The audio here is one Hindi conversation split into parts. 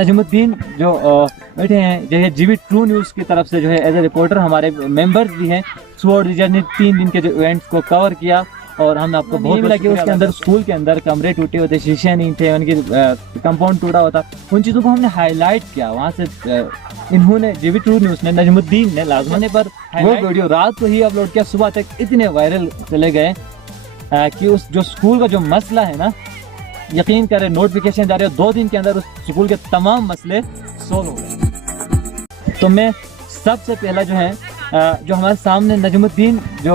नजमुद्दीन जो बैठे हैं जो है जीवी ट्रू न्यूज़ की तरफ से जो है एज ए रिपोर्टर हमारे मेंबर्स भी हैं। स्वॉर्ड रीजन ने 3 दिन के जो इवेंट्स को कवर किया और हम आपको बहुत मिला कि उसके अंदर स्कूल के अंदर कमरे टूटे होते, शीशे नहीं थे, उनकी कंपाउंड टूटा होता, उन चीज़ों को हमने हाईलाइट किया। वहाँ से इन्होंने जीवी ट्रू न्यूज़ ने नजमुद्दीन ने लाजमाने पर वो वीडियो रात को ही अपलोड किया, सुबह तक इतने वायरल चले गए कि उस जो स्कूल का जो मसला है ना, यकीन करें नोटिफिकेशन जा रहे हो 2 दिन के अंदर उस स्कूल के तमाम मसले सोल्व हो गए। तो मैं सबसे पहला जो है जो हमारे सामने नजमुद्दीन जो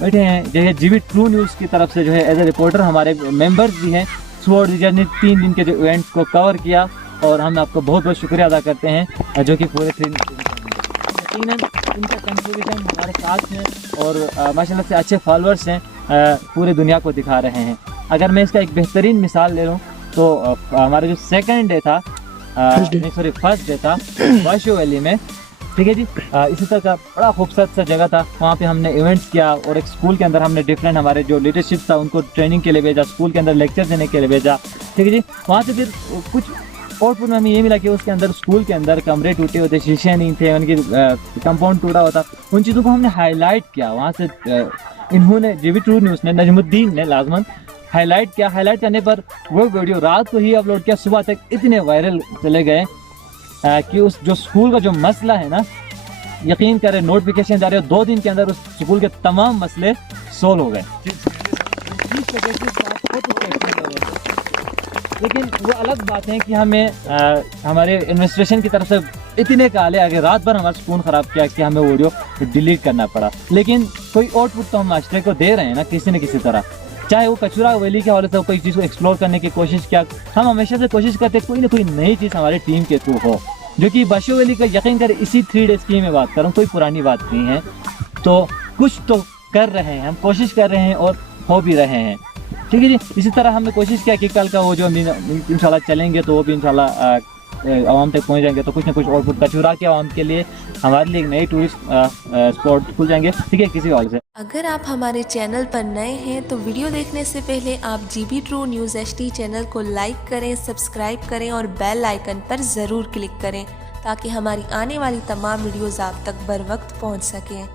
बैठे हैं जो है जीवी ट्रू न्यूज़ की तरफ से जो है एज ए रिपोर्टर हमारे मेंबर्स भी हैं। स्वॉर्ड रीजन ने 3 दिन के जो इवेंट्स को कवर किया और हम आपको बहुत बहुत शुक्रिया अदा करते हैं जो कि पूरे 3 यकीनन इनका कंट्रीब्यूशन हमारे साथ हैं और माशाल्लाह से अच्छे फॉलोअर्स हैं, पूरी दुनिया को दिखा रहे हैं। अगर मैं इसका एक बेहतरीन मिसाल ले लूँ तो हमारा जो सेकंड डे था फर्स्ट डे था वाशो वैली में, ठीक है जी। इसी तरह का बड़ा खूबसूरत सा जगह था, वहाँ पे हमने इवेंट्स किया और एक स्कूल के अंदर हमने डिफरेंट हमारे जो लीडरशिप था उनको ट्रेनिंग के लिए भेजा, स्कूल के अंदर लेक्चर देने के लिए भेजा, ठीक है जी। वहाँ से फिर कुछ आउटपुट में हमें ये मिला कि उसके अंदर स्कूल के अंदर कमरे टूटे होते, शीशे नहीं थे, उनकी कंपाउंड टूटा होता, उन चीज़ों को हमने हाईलाइट किया। वहाँ से इन्होंने जीवी ट्रू न्यूज़ ने नजमुद्दीन ने लाजमन हाईलाइट किया। हाईलाइट करने पर वो वीडियो रात को ही अपलोड किया, सुबह तक इतने वायरल चले गए कि उस जो स्कूल का जो मसला है ना, यकीन करें नोटिफिकेशन जा रहे हो 2 दिन के अंदर उस स्कूल के तमाम मसले सोल्व हो गए। लेकिन वो अलग बात है कि हमें हमारे एडमिनिस्ट्रेशन की तरफ से इतने काले आगे रात भर हमारा सुकून ख़राब किया कि हमें वीडियो डिलीट करना पड़ा। लेकिन कोई आउटपुट तो हम मास्टर को दे रहे हैं ना किसी न किसी तरह, चाहे वो कचूरा वैली के हवाले से कोई चीज़ को एक्सप्लोर करने की कोशिश किया। हम हमेशा से कोशिश करते कोई ना कोई नई चीज़ हमारी टीम के थ्रू हो, जो कि बाशो वैली का यकीन करें इसी 3 डेज़ की मैं बात कर रहा हूँ, कोई पुरानी बात नहीं है। तो कुछ तो कर रहे हैं, हम कोशिश कर रहे हैं और हो भी रहे हैं, ठीक है जी। इसी तरह हमने कोशिश किया कि कल का वो जो इंशाल्लाह चलेंगे तो वो भी इंशाल्लाह आवाम तक पहुँच जाएंगे, तो कुछ ना कुछ और कचूरा के आवाम के लिए हमारे लिए एक नई टूरिस्ट स्पॉट खुल जाएंगे, ठीक है, किसी और से। अगर आप हमारे चैनल पर नए हैं तो वीडियो देखने से पहले आप जीवी ट्रू न्यूज़ HD चैनल को लाइक करें, सब्सक्राइब करें और बेल आइकन पर ज़रूर क्लिक करें ताकि हमारी आने वाली तमाम वीडियोज़ आप तक बर वक्त पहुँच सकें।